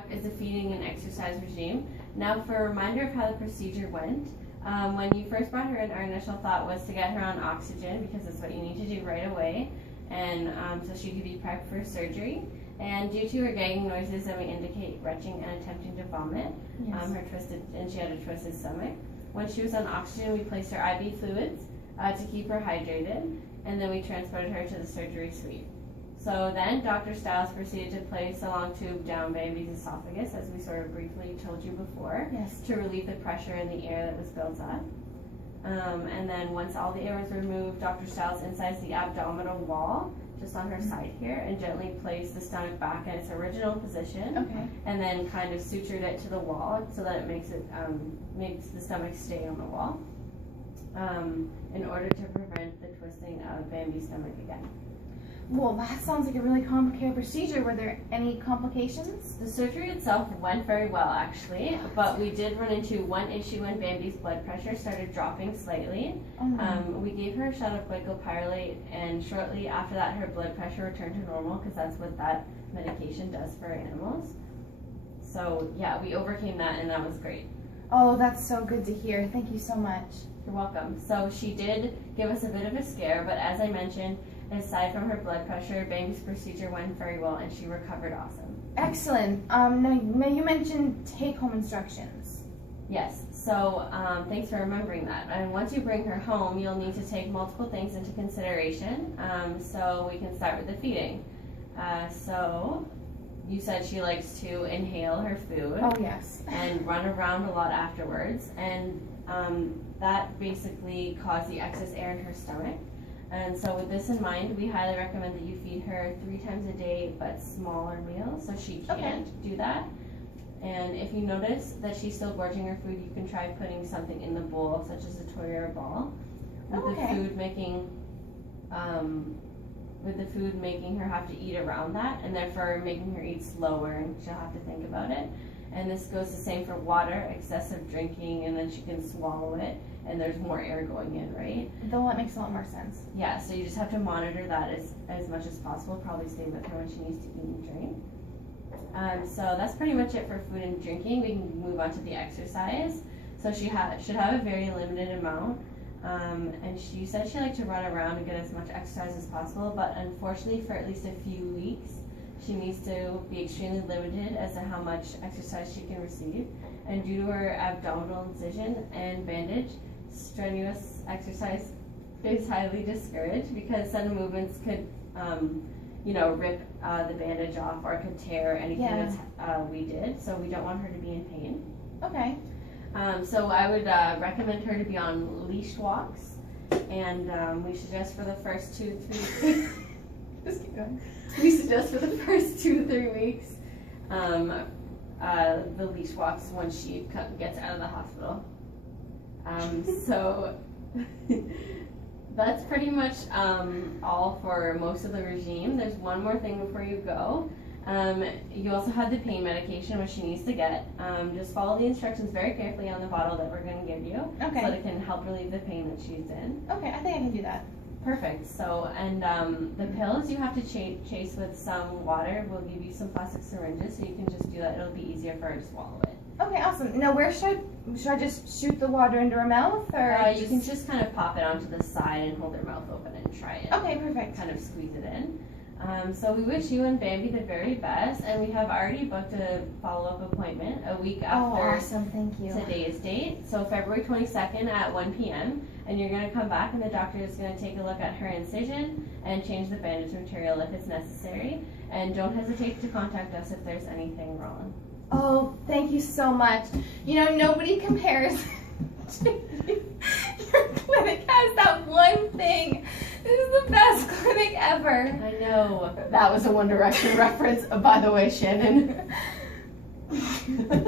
up is the feeding and exercise regime. Now for a reminder of how the procedure went. When you first brought her in, our initial thought was to get her on oxygen because that's what you need to do right away, and so she could be prepped for surgery. And due to her gagging noises that may indicate retching and attempting to vomit, she had a twisted stomach. When she was on oxygen, we placed her IV fluids to keep her hydrated, and then we transported her to the surgery suite. So then Dr. Stiles proceeded to place a long tube down Bambi's esophagus, as we sort of briefly told you before, to relieve the pressure in the air that was built up. And then once all the air was removed, Dr. Stiles incised the abdominal wall, just on her side here, and gently placed the stomach back in its original position, and then kind of sutured it to the wall so that it makes the stomach stay on the wall, in order to prevent the twisting of Bambi's stomach again. Well, that sounds like a really complicated procedure. Were there any complications? The surgery itself went very well, actually, but we did run into one issue when Bambi's blood pressure started dropping slightly. We gave her a shot of glycopyrrolate, and shortly after that, her blood pressure returned to normal, because that's what that medication does for animals. So, yeah, we overcame that, and that was great. Oh, that's so good to hear. Thank you so much. You're welcome. So she did give us a bit of a scare, but as I mentioned, aside from her blood pressure, Bambi's procedure went very well, and she recovered awesome. Excellent. Now you mentioned take-home instructions. Yes, so thanks for remembering that. And once you bring her home, you'll need to take multiple things into consideration. So we can start with the feeding. So you said she likes to inhale her food. Oh, yes. And run around a lot afterwards. And that basically caused the excess air in her stomach. And so with this in mind, we highly recommend that you feed her 3 times a day, but smaller meals, so she can't do that. And if you notice that she's still gorging her food, you can try putting something in the bowl, such as a toy or a ball. With the food making her have to eat around that, and therefore making her eat slower, and she'll have to think about it. And this goes the same for water, excessive drinking, and then she can swallow it, and there's more air going in, right? Though that makes a lot more sense. Yeah, so you just have to monitor that as much as possible, probably stay with her when she needs to eat and drink. So that's pretty much it for food and drinking. We can move on to the exercise. So she should have a very limited amount. And you said she liked to run around and get as much exercise as possible, but unfortunately for at least a few weeks, she needs to be extremely limited as to how much exercise she can receive. And due to her abdominal incision and bandage, strenuous exercise is highly discouraged, because sudden movements could, rip the bandage off, or could tear anything that we did. So we don't want her to be in pain. Okay. So I would recommend her to be on leash walks, and we suggest for the first 2 to 3 weeks. Just keep going. We suggest for the first 2 to 3 weeks the leash walks when she gets out of the hospital. So that's pretty much all for most of the regime. There's one more thing before you go. You also have the pain medication, which she needs to get. Just follow the instructions very carefully on the bottle that we're going to give you, so that it can help relieve the pain that she's in. Okay, I think I can do that. Perfect. So, and the pills you have to chase with some water. We'll give you some plastic syringes, so you can just do that. It'll be easier for her to swallow it. Okay, awesome. Now, where should I just shoot the water into her mouth, or you can just kind of pop it onto the side and hold her mouth open and try it. Okay, perfect. Kind of squeeze it in. So we wish you and Bambi the very best, and we have already booked a follow-up appointment a week after Thank you. today's date, so February 22nd at 1 p.m. And you're going to come back, and the doctor is going to take a look at her incision and change the bandage material if it's necessary. And don't hesitate to contact us if there's anything wrong. Oh, thank you so much. Nobody compares to you. Your clinic has that one thing. This is the best clinic ever. I know. That was a One Direction reference, by the way, Shannon.